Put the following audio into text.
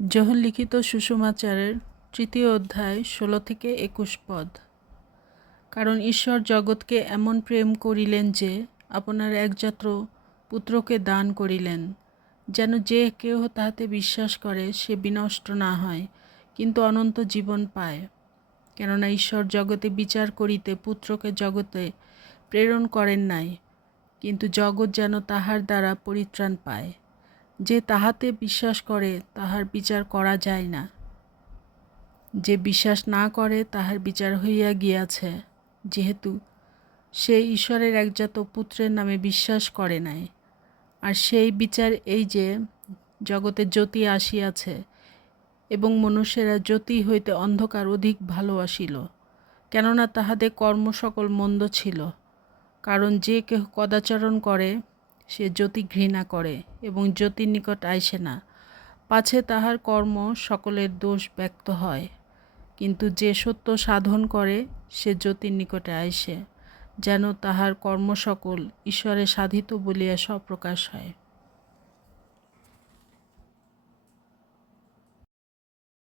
জহর লিখিত সুষমাচারের ৩য় অধ্যায় ১৬ থেকে ২১ পদ। কারণ ঈশ্বর জগৎকে এমন প্রেম করিলেন যে আপনার একমাত্র পুত্রকে দান করিলেন, যেন যে কেহ তাহাতে বিশ্বাস করে সে বিনষ্ট না হয়, কিন্তু অনন্ত জীবন পায়। কেননা ঈশ্বর জগতে বিচার করিতে পুত্রকে জগতে প্রেরণ করেন নাই, কিন্তু জগৎ যেন তাহার দ্বারা পরিত্রাণ পায়। যে তাহাতে বিশ্বাস করে তাহার বিচার করা যায় না, যে বিশ্বাস না করে তাহার বিচার হইয়া গিয়াছে, যেহেতু সে ঈশ্বরের একজাত পুত্রের নামে বিশ্বাস করে নাই। আর সেই বিচার এই যে জগতে জ্যোতি আসিয়াছে, এবং মনুষ্যেরা জ্যোতি হইতে অন্ধকার অধিক ভালোবাসিল, কেননা তাহাদের কর্ম সকল মন্দ ছিল। কারণ যে কেহ কদাচরণ করে সে জ্যোতি ঘৃণা করে এবং জ্যোতির নিকট আইসে না, পাছে তাহার কর্ম সকলের দোষ ব্যক্ত হয়। কিন্তু যে সত্য সাধন করে সে জ্যোতির নিকটে আইসে, যেন তাহার কর্ম সকল ঈশ্বরে সাধিত বলিয়া স্বপ্রকাশ হয়।